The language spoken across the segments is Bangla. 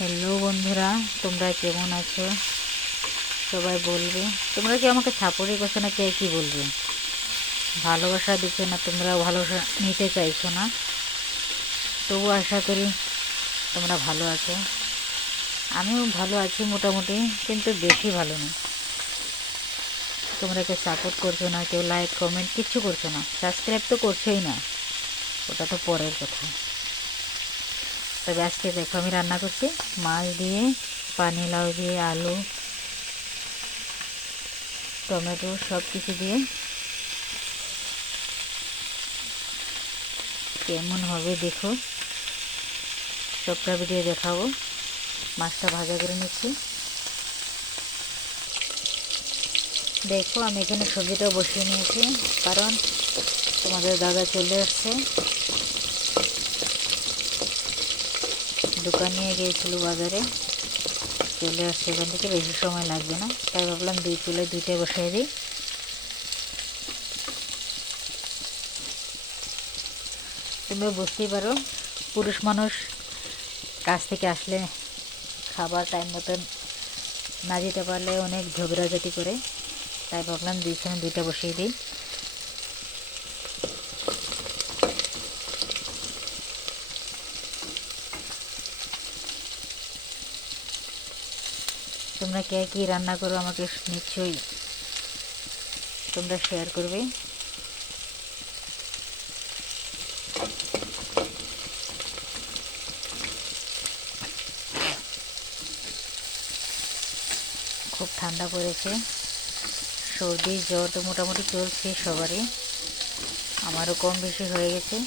হ্যালো বন্ধুরা, তোমরা কেমন আছো? সবাই বলবে। তোমরা কি আমাকে সাপোর্টই করছো না, কে কি বলবে? ভালোবাসা দিচ্ছ না, তোমরা ভালোবাসা নিতে চাইছো না। তবু আশা করি তোমরা ভালো আছো। আমিও ভালো আছি মোটামুটি, কিন্তু বেশি ভালো না। তোমরা কেউ সাপোর্ট করছো না, কেউ লাইক কমেন্ট কিচ্ছু করছো না, সাবস্ক্রাইব তো করছোই না। ওটা তো পরের কথা। তবে আজকে দেখো আমি রান্না করছি মাছ দিয়ে, পানি লাউ দিয়ে, আলু টমেটো সব কিছু দিয়ে। কেমন হবে দেখো, সবটা ভিডিও দেখাবো। মাছটা ভাজা করে নিচ্ছি। দেখো আমি এখানে সবজিটা বসিয়ে নিয়েছি, কারণ তোমাদের দাদা চলে আসছে। দোকান নিয়ে গিয়েছিল বাজারে, চলে আসছে। এখান থেকে বেশি সময় লাগবে না, তাই ভাবলাম দুই চুলায় দুইটাই বসিয়ে দিই। তোমরা বুঝতেই পারো, পুরুষ মানুষ কাজ থেকে আসলে খাবার টাইম মতন না দিতে পারলে অনেক ঝগড়াঝাটি করে, তাই ভাবলাম দুইখানে দুইটা বসিয়ে দিই। তোমরা কে কী রান্না করো আমাকে নিশ্চয়ই তোমরা শেয়ার করবে। খুব ঠান্ডা পড়েছে, সর্দি জ্বর তো মোটামুটি চলছে সবারই, আমারও কম বেশি হয়ে গেছে।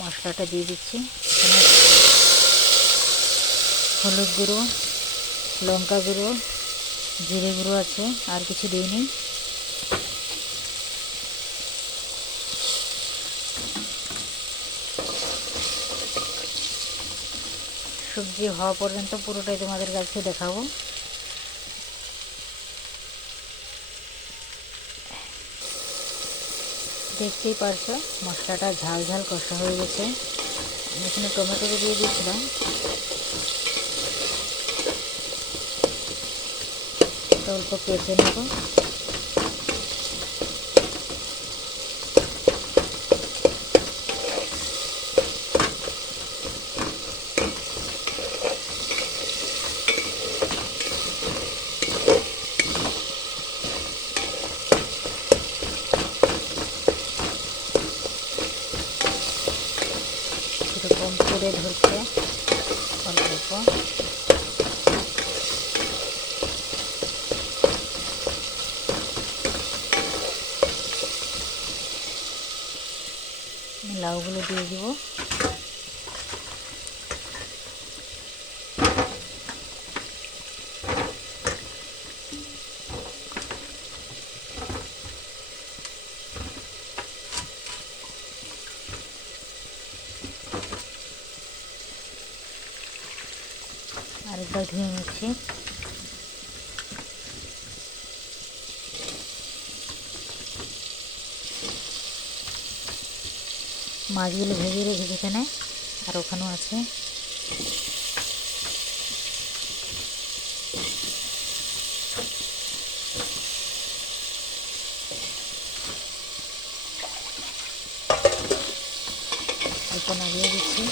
মশলাটা দিয়ে দিচ্ছি। এখানে হলুদ গুঁড়ো, লঙ্কা গুঁড়ো, জিরে গুঁড়ো আছে, আর কিছু দিইনি। সবজি হওয়া পর্যন্ত পুরোটাই তোমাদের কাছে দেখাবো। দেখতেই পারছো মশলাটা ঝাল ঝাল কষা হয়ে গেছে। আমি এখানে টমেটো দিয়ে দিয়েছিলাম। অল্প কষে নেব। এরকম করে ধরছে অল্প অল্প। লাউগুলো দিয়ে দিব। আরেকবার ধুয়ে নিচ্ছি। মাছগুলো ভেজে রেখেছি এখানে, আর ওখানেও আছে। অল্প নাড়িয়ে দিচ্ছি।